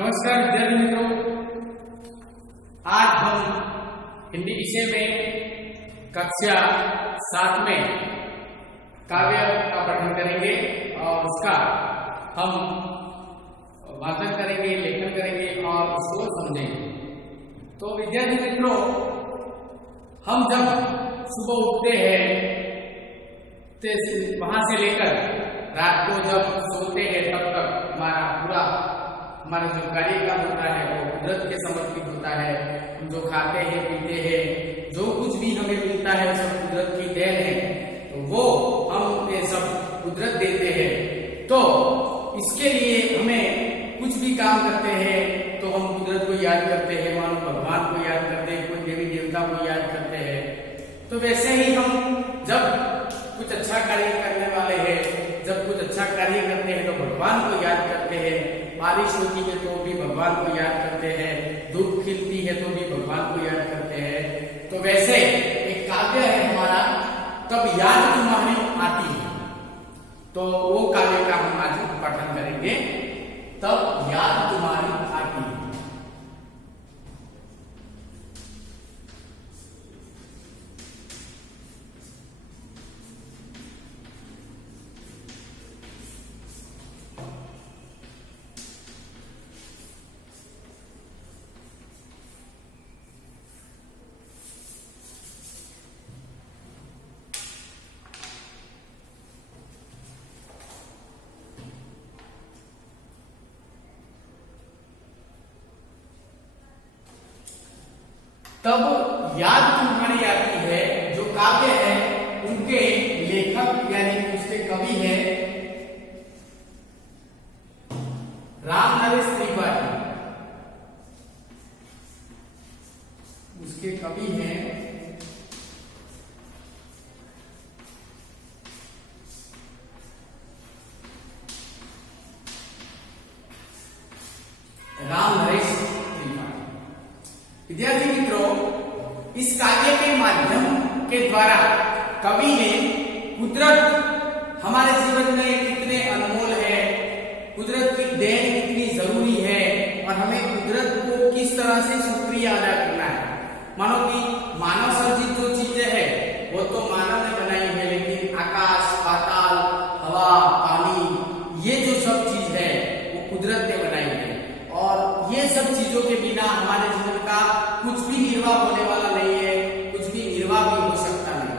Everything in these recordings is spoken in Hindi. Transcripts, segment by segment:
नमस्कार विद्यार्थी मित्रों, आज हम हिंदी विषय में कक्षा 7 में काव्य का पठन करेंगे और उसका हम वाचन करेंगे, लेखन करेंगे और उसको समझेंगे। तो विद्यार्थी मित्रों, हम जब सुबह उठते हैं तो वहां से लेकर रात को जब सोते हैं तब तक हमारा जो कार्य काम होता है वो कुदरत के समर्पित होता है। हम जो खाते हैं, पीते हैं, जो कुछ भी हमें मिलता है सब कुदरत की देन है, तो वो हम ये सब कुदरत देते हैं। तो इसके लिए हमें कुछ भी काम करते हैं तो हम कुदरत को याद करते हैं, मानो भगवान को याद करते हैं, कोई देवी देवता को याद करते हैं। तो वैसे ही हम जब कुछ अच्छा कार्य करने वाले हैं, जब कुछ अच्छा कार्य करते हैं तो भगवान को याद करते हैं। बारिश होती है तो भी भगवान को याद करते हैं, धूप खिलती है तो भी भगवान को याद करते हैं। तो वैसे एक काव्य है हमारा, तब याद तुम्हारी आती है, तो वो काव्य का हम आज पठन करेंगे। तब याद तुम्हारी आती है। तब याद तुम्हारी आती है जो काव्य है, उनके लेखक यानी उसके कवि है राम नरेश त्रिपाठी। उसके कवि हैं राम नरेश त्रिपाठी। विद्यार्थी मित्रों, इस काव्य के माध्यम के द्वारा कवि ने कुदरत हमारे जीवन में कितने अनमोल है, कुदरत की देन कितनी जरूरी है और हमें कुदरत को किस तरह से शुक्रिया अदा करना है। मानो कि मानव सर्जित जो चीजें हैं वो तो मानव ने बनाई है, लेकिन आकाश, पाताल, हवा, पानी, ये जो सब चीज है वो कुदरत ने बनाई है। और ये सब चीजों के बिना हमारे जीवन का कुछ भी निर्वाह होने वाला नहीं है, कुछ भी निर्वाह भी हो सकता नहीं।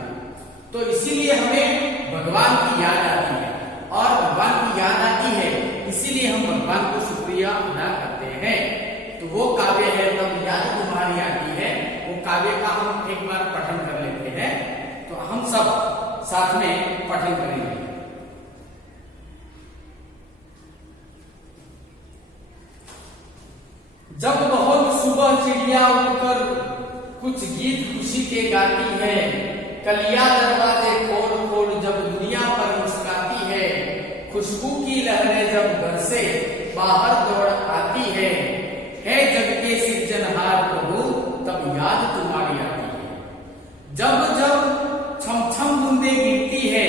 तो इसीलिए हमें भगवान की याद आती है, और भगवान की याद आती है इसीलिए हम भगवान को शुक्रिया अदा करते हैं। तो वो काव्य है तब याद तुम्हारी आती है। वो काव्य का हम एक बार पठन कर लेते हैं, तो हम सब साथ में पठन करेंगे। जब बहुत सुबह चिड़िया उठकर कुछ गीत खुशी के गाती है, कलिया दरवाजे खोल खोल जब दुनिया पर मुस्कुराती है, खुशबू की लहरें जब घर से बाहर दौड़ आती है जग के सृजनहार प्रभु तब याद तुम्हारी आती है। जब जब छम छम बूंदे गिरती है,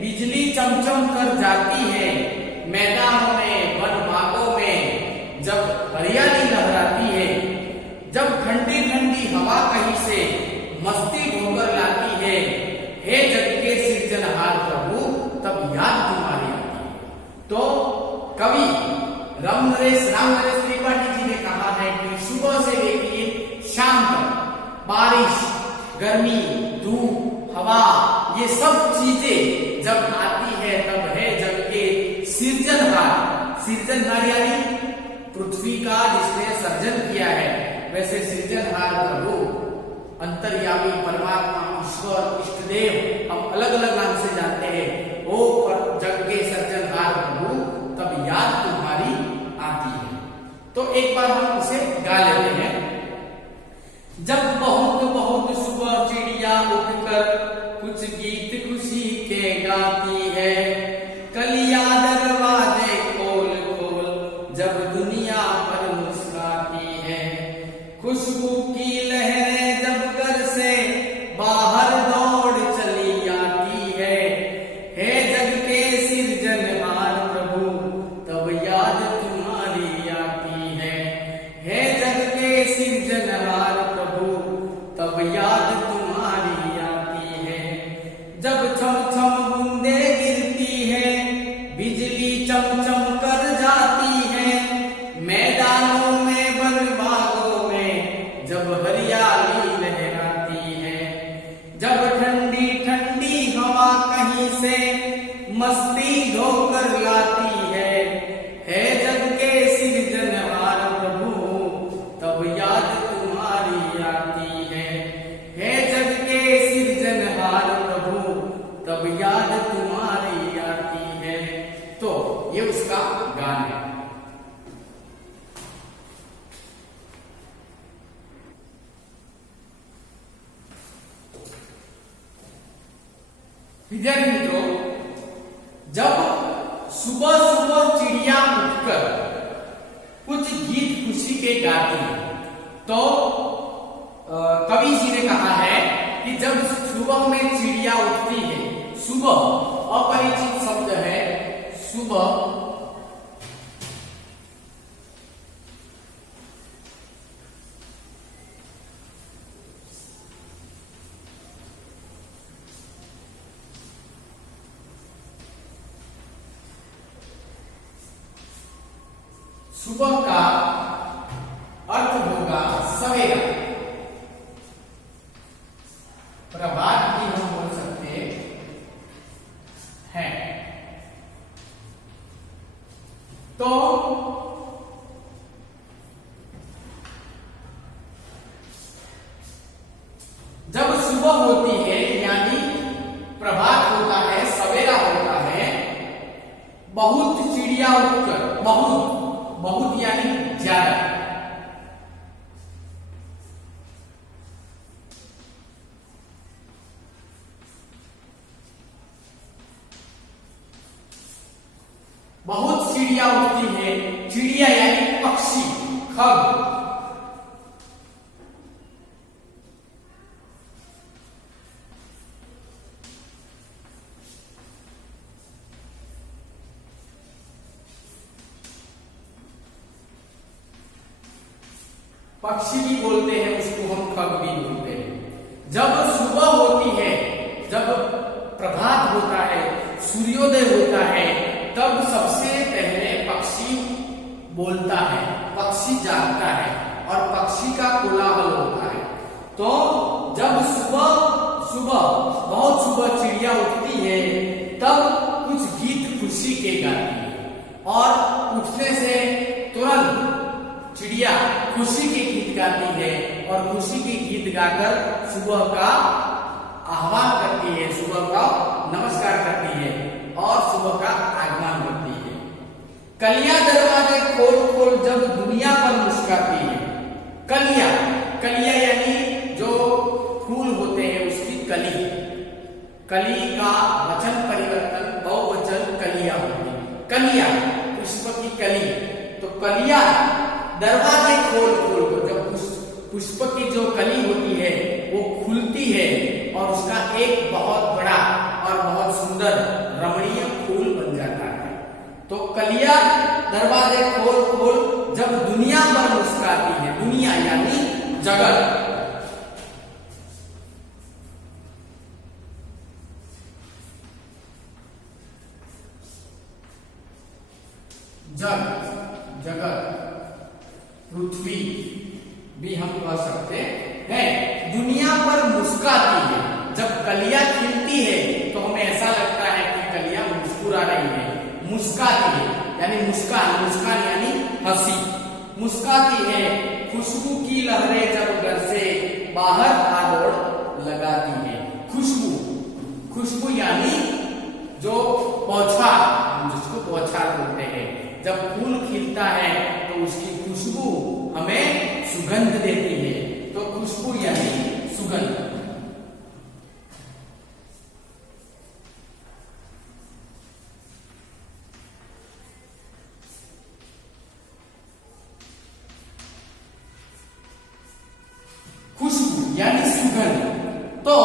बिजली चमचम कर जाती है, मैदानों में, वन बागों में जब हरियाली लहराती है, जब ठंडी ठंडी हवा कहीं से मस्ती ढोकर लाती है, हे जग के सृजनहार प्रभु तब याद तुम्हारी आती है। तो कवि राम नरेश त्रिपाठी जी ने कहा है कि सुबह से लेकर शाम तक बारिश, गर्मी, धूप, हवा, ये सब चीजें जब आती है तब है जग के सृजनहार यानी पृथ्वी का जिसने सर्जन किया है, वैसे सृजनहार प्रभु अंतर्यामी परमात्मा ईश्वर इष्टदेव हम अलग अलग नाम से जानते हैं, वो जग के सृजनहार प्रभु तब याद तुम्हारी आती है। तो एक बार हम उसे गा लेते हैं। जब बहुत बहुत सुबह चिड़िया उठकर कुछ गीत खुशी के गाती है, कलिया दरवाजे खोल खोल जब दुनिया पर मुस्कुराती है, खुशबू की लहरें जब घर से बाहर दौड़ चली आती है, हे जग के सृजनहार प्रभु तब याद तुम्हारी आती है। इसका गान है। विद्यार्थी मित्रों, जब सुबह सुबह चिड़िया उठकर कुछ गीत खुशी के गाती है, तो कवि जी ने कहा है कि जब सुबह में चिड़िया उठती है, सुबह अपरिचित शब्द है, सुबह सुबह का अर्थ होगा सवेरा, प्रभात भी हम बोल सकते हैं। तो जब सुबह होती है यानी प्रभात होता है, सवेरा होता है, बहुत चिड़िया उठकर, बहुत बहुत यानी ज्यादा, बहुत चिड़िया उठती है, चिड़िया यानी पक्षी, खग, पक्षी भी बोलते हैं उसको, हम खग भी बोलते हैं। जब सुबह होती है, जब प्रभात होता है, सूर्योदय होता है, तब सबसे पहले पक्षी बोलता है, पक्षी जागता है और पक्षी का कोलाहल होता है। तो जब सुबह सुबह बहुत सुबह चिड़िया उठती है, तब कुछ गीत खुशी के गाती है और उठने से तुरंत चिड़िया खुशी के गीत गाती है और खुशी के गीत गाकर सुबह का आह्वान करती है, सुबह का नमस्कार करती है और सुबह का आगमन करती है। कलियां दरवाजे खोल खोल जब दुनिया पर मुस्कुराती है, कलियां, कलियां यानी जो फूल होते हैं उसकी कली, कली का वचन परिवर्तन बहुवचन कलियां होती है, कलियां पुष्प की कली, तो कलियां दरवाजे खोल खोल कर, जब पुष्प की जो कली होती है वो खुलती है और उसका एक बहुत बड़ा और बहुत सुंदर रमणीय फूल बन जाता है। तो कलियां दरवाजे खोल खोल जब दुनिया पर मुस्कुराती है, दुनिया यानी जगत, जगत, पृथ्वी भी हम कह सकते हैं, दुनिया पर मुस्कुराती है। जब कलियां खिलती है तो हमें ऐसा लगता है कि कलियां मुस्कुरा रही है, मुस्कुराती है यानी मुस्कान, मुस्कान यानी हंसी, मुस्कुराती है। खुशबू की लहरें जब घर से बाहर आ दौड़ लगाती है, खुशबू, खुशबू यानी जो बौछार, हम जिसको बौछार बोलते हैं, जब फूल खिलता है तो उसकी खुशबू हमें सुगंध देती है, तो खुशबू यानी सुगंध। खुशबू यानी सुगंध, तो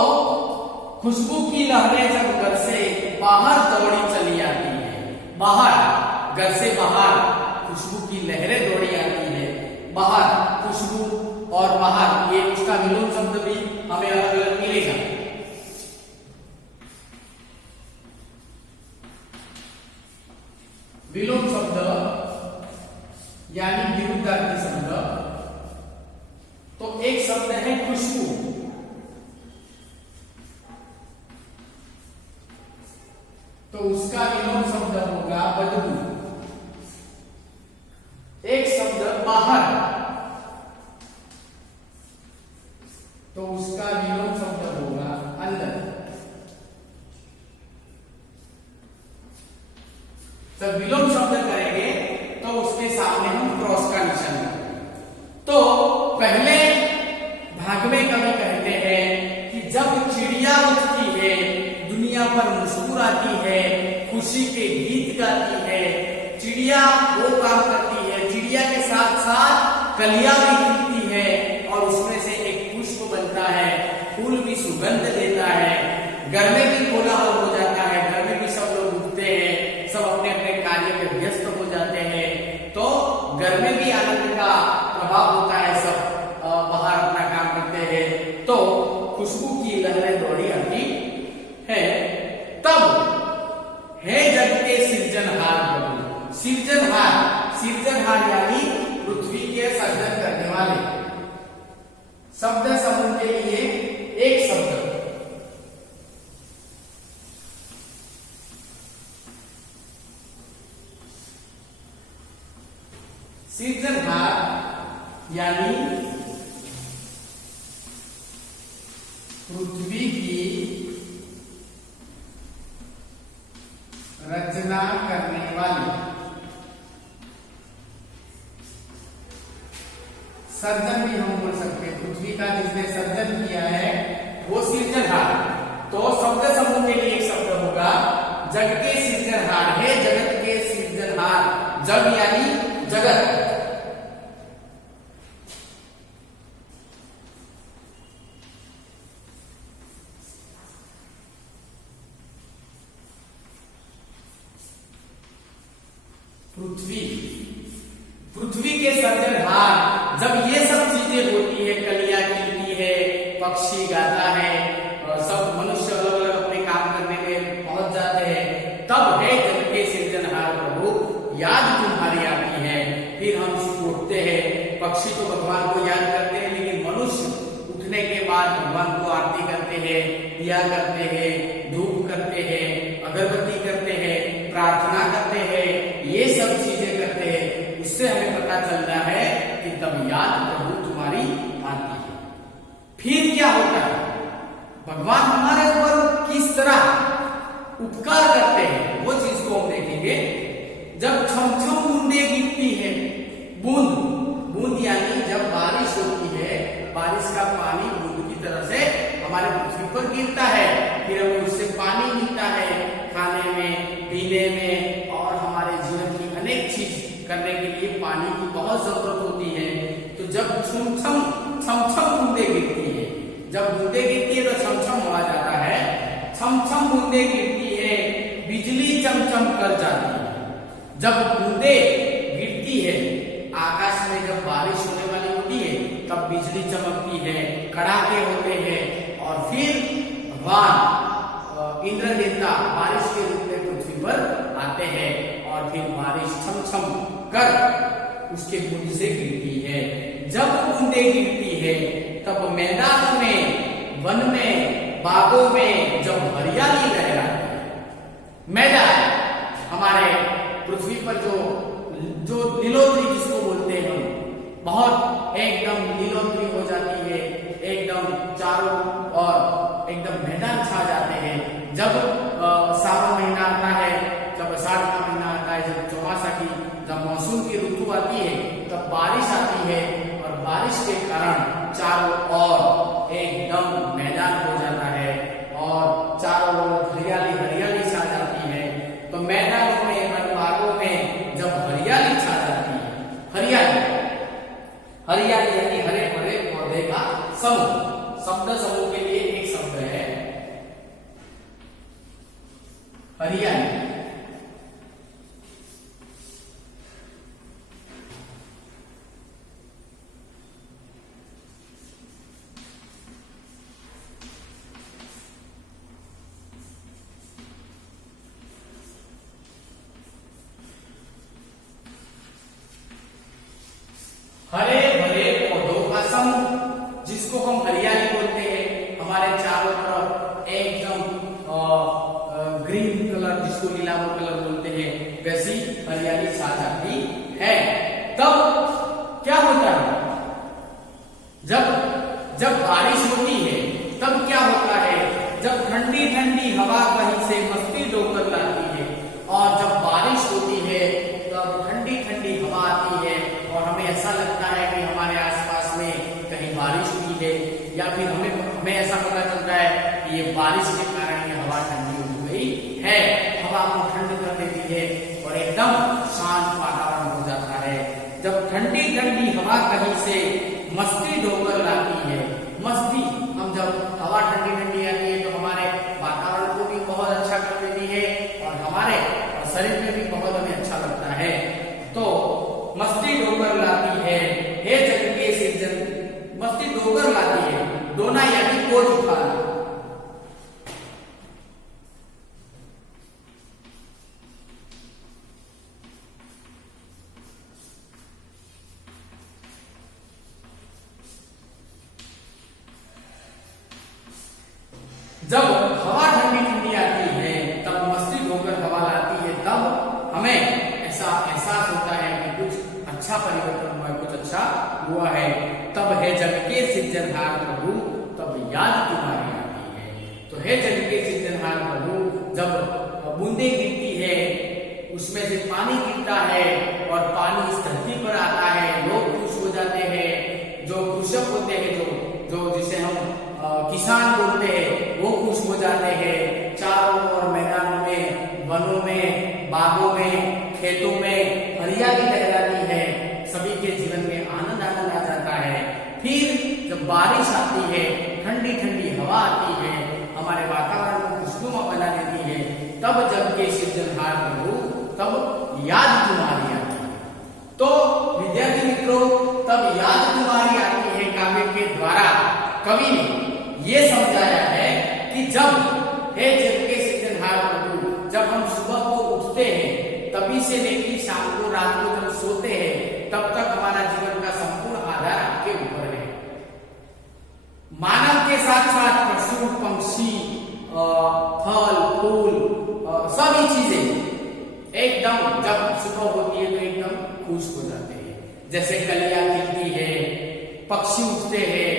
खुशबू की लहरें जब घर से बाहर दौड़ी चली आती है, बाहर, घर से बाहर खुशबू की लहरें दौड़ी आती है, बाहर खुशबू और बाहर, ये उसका विलोम शब्द भी हमें अलग अलग मिलेगा। विलोम शब्द यानी विरुद्धार्थी शब्द, तो एक शब्द है खुशबू, तो उसका विलोम शब्द होगा बदबू। एक शब्द बाहर, तो उसका विलोम शब्द होगा अंदर। जब विलोम शब्द करें पहले भाग में कवि कहते हैं कि जब चिड़िया उठती है, दुनिया पर मुस्कुराती है, खुशी के गीत गाती है, चिड़िया वो काम करती है, चिड़िया के साथ साथ कलियां भी खिलती है और उसमें से एक पुष्प बनता है, फूल भी सुगंध देता है, घर में भी कोलाहल हो जाता है, घर में भी सब लोग उठते हैं, सब अपने अपने कार्य में व्यस्त हो जाते हैं, तो घर में भी आनंद का प्रभाव होता है, सब बाहर अपना काम करते हैं, तो खुशबू की लहरें दौड़ी आती है। तब है जग के सिरजनहार प्रभु, सिरजनहार यानी पृथ्वी के सर्जन करने वाले। शब्द समूह के लिए एक शब्द सिरजनहार यानी पृथ्वी की रचना करने वाले, सर्जन भी हम बोल सकते हैं, पृथ्वी का जिसने सर्जन किया है वो सिरजनहार। तो शब्द समूह के लिए एक शब्द होगा जग के सिरजनहार, है जगत के सिरजनहार, जग यानी जगत। पृथ्वी के सर्जनहार, जब ये सब चीजें होती है, कलियां खिलती है, पक्षी गाता है, सब मनुष्य अलग अलग अपने काम करने में पहुंच जाते हैं, तब है जग के सिरजनहार प्रभु याद तुम्हारी आती है। फिर हम उठते हैं, पक्षी तो भगवान को याद करते हैं, लेकिन मनुष्य उठने के बाद भगवान को आरती करते हैं, दिया करते हैं, धूप करते हैं, अगरबत्ती करते हैं, प्रार्थना करते हैं, ये सब चीजें करते हैं। उससे हमें पता चलता है कि तब याद प्रभु तुम्हारी आती है। फिर क्या होता है, भगवान हमारे ऊपर किस तरह उपकार करते हैं, वो चीज को हम देखेंगे। जब छमछम बूंदे गिरती है, बूंद यानी जब बारिश होती है, बारिश का पानी बूंद की तरह से हमारे पृथ्वी पर गिरता है, फिर हमें उससे पानी मिलता है खाने में, पीने में, और हमारे जीवन की अनेक चीज करने के लिए पानी की बहुत जरूरत होती है। तो जब छमछम बूंदे गिरती है, जब बूंदे गिरती है तो छमछम आवाज आता है, छमछम बूंदे गिरती है, बिजली चमचम कर जाती है। जब बूंदे गिरती है आकाश में, जब बारिश होने वाली होती है, तब बिजली चमकती है, कड़ाके होते हैं, और फिर भगवान इंद्र देवता बारिश के रूप में पृथ्वी पर आते हैं, और फिर बारिश छमछम कर उसके बूंद से गिरती है। जब बूंदे गिरती है तब मैदानों में, वन में, बागों में जब हरियाली लहराती है, मैदान हमारे पृथ्वी पर जो नीलोत्री जिसको बोलते हैं हम, बहुत एकदम नीलोत्री हो जाती है, एकदम चारों और एकदम मैदान छा जाते हैं। जब सावन महीना आता है, जब आषाढ़ का महीना आता है, जब चौमासा की, जब मानसून की ऋतु आती है, तब बारिश आती है, और बारिश के कारण चारों ओर एकदम मैदान हो जाता है, और चारों ओर हरियाली हरियाली छा जाती है। तो मैदानों में, वन बागों में जब हरियाली छा जाती है, हरियाली यानी हरे भरे पौधे का समूह। शब्द समूह के लिए एक शब्द है हरियाली। हरे भरे पौधों का समूह, जिसको हम हरियाली बोलते हैं। हमारे चारों तरफ एकदम ग्रीन कलर, जिसको नीलाव कलर बोलते हैं, वैसी हरियाली छा जाती है। तब क्या होता है, जब बारिश होती है तब क्या होता है, जब ठंडी ठंडी हवा कहीं से मस्ती डोकर लाती है, और जब बारिश होती है तब ठंडी ठंडी हवा आती है, और हमें ऐसा लगता है कि हमें ऐसा पता चलता है कि ये बारिश के कारण ये हवा ठंडी हो गई है, हवा को ठंड कर देती है और एकदम शांत वातावरण हो जाता है। जब ठंडी ठंडी हवा कहीं से मस्ती ढोकर लाती है, मस्ती, हम जब हवा ठंडी ठंडी आती है तो हमारे वातावरण को भी बहुत अच्छा कर देती है और हमारे शरीर में भी बहुत हमें अच्छा लगता है। तो मस्ती ढोकर लाती है, हे जग के सिरजन, मस्ती ढोकर लाती है, डोना यानी कोच उठाना। जब हवा ठंडी ठंडी आती है तब मस्ती ढोकर हवा लाती है, तब हमें ऐसा एहसास होता है कि कुछ अच्छा परिवर्तन हुआ है, कुछ अच्छा हुआ है। तब है जग के सिरजनहार प्रभु, तब याद तुम्हारी आती है। तो है जग के सिरजनहार प्रभु, जब बूंदे गिरती है, उसमें से पानी गिरता है और पानी इस धरती पर आता है, लोग खुश हो जाते हैं। जो कृषक होते हैं, जो जिसे हम किसान बोलते हैं, वो खुश हो जाते हैं। चारों ओर मैदानों में, वनों में, बागों में, खेतों में हरियाली लहराती है, सभी के जीवन में आनंद आ जाता है। फिर जब बारिश आती है, ठंडी ठंडी हवा आती है, हमारे वातावरण को खुशनुमा बना देती है, तब जग के सिरजनहार प्रभु, तब याद तुम्हारी आती है। तो विद्यार्थी मित्रों, तब याद तुम्हारी आती है काव्य के द्वारा कवि ने ये समझाया है कि जब हे जग के सिरजनहार प्रभु, जब हम सुबह को उठते हैं तभी से लेकर शाम को, रात को जब सोते हैं, तब तक हमारा जीवन का संपूर्ण आधार आपके ऊपर है। मानव के साथ साथ पशु पंक्षी, फल फूल, सभी चीजें एकदम जब सुबह होती है तो एकदम खुश हो जाते हैं। जैसे कलियां खिलती है, पक्षी उठते हैं,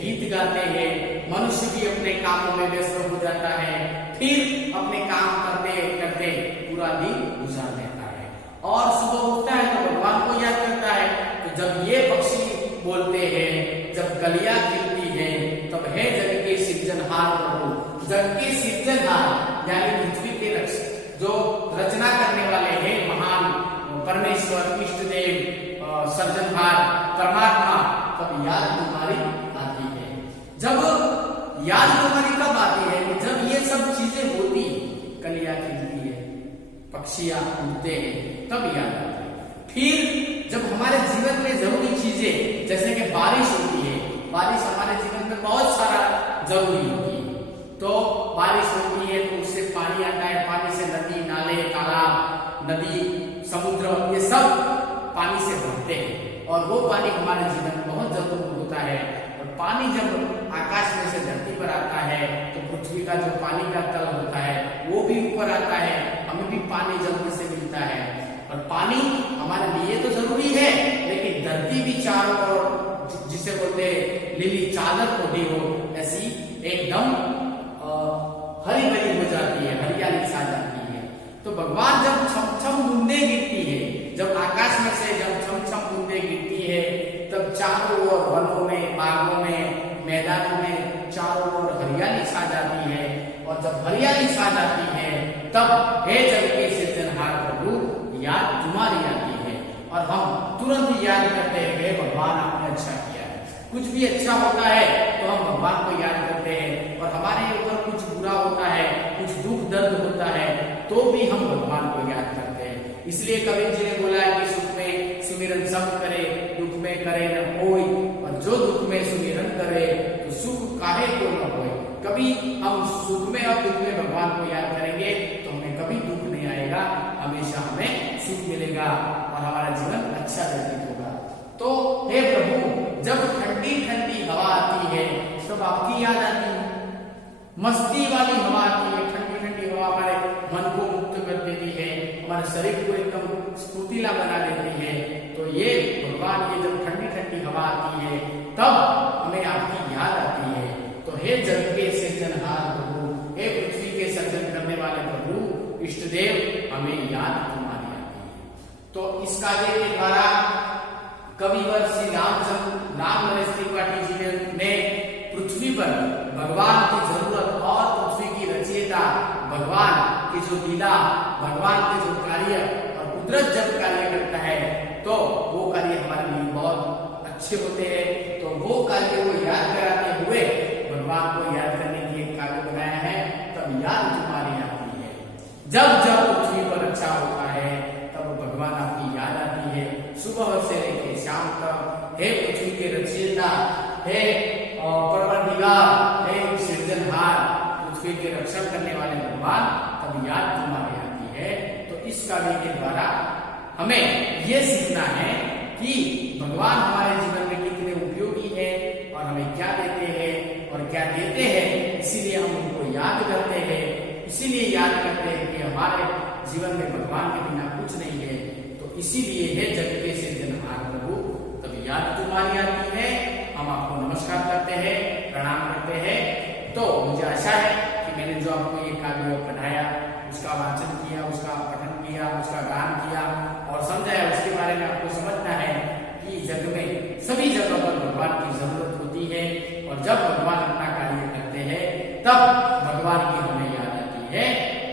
गीत गाते हैं, मनुष्य भी अपने कामों में व्यस्त हो जाता है, फिर अपने काम करते करते पूरा दिन गुजार देता है और सुबह उठता है तो भगवान को याद करता है। तो जब ये पक्षी बोलते हैं, जब कलियां खिलती है, तब है जग के सिरजनहार प्रभु, जग के सिरजनहार यानी पृथ्वी के जो रचना करने वाले हैं महान परमेश्वर, इष्ट देव, सर्जनहार परमात्मा, तब याद तुम्हारी आती है। जब याद तुम्हारी कब आती है कि जब ये सब चीजें होती, कलियां खिलती है, पक्षियां उड़ते हैं, तब याद आती है। फिर जब हमारे जीवन में जरूरी चीजें, जैसे कि बारिश होती है, बारिश हमारे जीवन में बहुत सारा जरूरी होती है। तो बारिश होती है तो उससे पानी आता है, पानी से नदी, नाले, तालाब, नदी, समुद्र, ये सब पानी से भरते हैं और वो पानी हमारे जीवन में बहुत जरूरी होता है। और पानी जब आकाश में से धरती पर आता है तो पृथ्वी का जो पानी का तल होता है वो भी ऊपर आता है, हमें भी पानी जल्दी से मिलता है। और पानी हमारे लिए तो जरूरी है, लेकिन धरती भी चारों ओर, जिसे बोलते हैं लीली चादर ओढ़ी हो, ऐसी एकदम हरी भरी हो जाती है, हरियाली छा जाती है। तो भगवान जब छम छम बूंदे गिरती है, जब आकाश में से जब छम छम बूंदे गिरती है, तब चारों ओर वनों में, बागों में, मैदानों में चारों ओर हरियाली छा जाती है। और जब हरियाली छा जाती है, तब हे जग के सिरजनहार प्रभु, याद तुम्हारी आती है और हम तुरंत याद करते हैं कि भगवान आपने अच्छा किया है। कुछ भी अच्छा होता है तो हम भगवान को याद करते हैं, और हमारे ऊपर कुछ बुरा होता है, कुछ दुख दर्द होता है, तो भी हम भगवान को याद करते हैं। इसलिए कबीर जी ने बोला है कि सुख में सुमिरन सब करे, दुख में करे न कोई, और जो दुख में सुमिरन करे तो सुख काहे को न होए। कभी हम सुख में और दुख में भगवान को याद करेंगे तो हमें कभी दुख नहीं आएगा, हमेशा हमें सुख मिलेगा और हमारा जीवन अच्छा व्यतीत होगा। तो हे प्रभु, जब ठंडी ठंडी हवा आती है तब आपकी याद आती है, मस्ती वाली हवा आती है, ठंडी ठंडी हवा हमारे मन को मुक्त कर देती है, हमारे शरीर को एकदम स्फूर्तिला बना देती है। तो ये भगवान की जब ठंडी ठंडी हवा आती है तब हमें आपकी याद आती है। तो हे जग के सिरजनहार प्रभु, हे पृथ्वी के सर्जन करने वाले प्रभु, इष्ट देव, हमें याद तुम्हारी आती है। तो इस काव्य के द्वारा कविवर श्री रामचंद्र राम नरेश त्रिपाठी जी ने पृथ्वी पर भगवान की जरूरत और पृथ्वी की रचयिता भगवान की जो लीला, भगवान के जो कार्य और कुदरत जब कार्य करता है तो वो कार्य हमारे लिए बहुत अच्छे होते हैं। तो वो कार्य को याद कराते हुए भगवान को याद करने के लिए कार्य बनाया है। तब याद तुम्हारी आती है। जब जब पृथ्वी पर अच्छा होता है तब भगवान आपकी याद आती है। सुबह से लेकर शाम तक हे पृथ्वी के रचयिता, हे परवरदिगार, हे सृजनहार, पृथ्वी के रक्षण करने वाले भगवान, तब याद तुम्हारी आती है। तो इस कार्य के द्वारा हमें यह सीखना है कि भगवान हमारे जीवन में कितने उपयोगी है और हमें क्या देते हैं और क्या देते हैं, इसीलिए हम उनको याद करते हैं। इसीलिए याद करते हैं कि हमारे जीवन में भगवान के बिना कुछ नहीं है। तो इसीलिए है जग के सृजनहार प्रभु, तब याद तुम्हारी आती है। हम आपको नमस्कार करते हैं, प्रणाम करते हैं। तो मुझे आशा है कि मैंने जो आपको ये काव्य पढ़ाया, उसका वाचन किया, उसका पठन किया, उसका गान किया और समझाया, उसके बारे में आपको समझना है कि जग में सभी जगह पर भगवान की जरूरत होती है और जब भगवान अपना कार्य करते हैं तब भगवान की हमें याद आती है।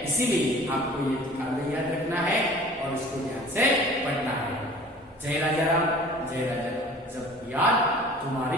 इसीलिए आपको ये काव्य याद रखना है और इसको ध्यान से पढ़ना है। जय राजा राम, जय राजा राम। जब याद तुम्हारी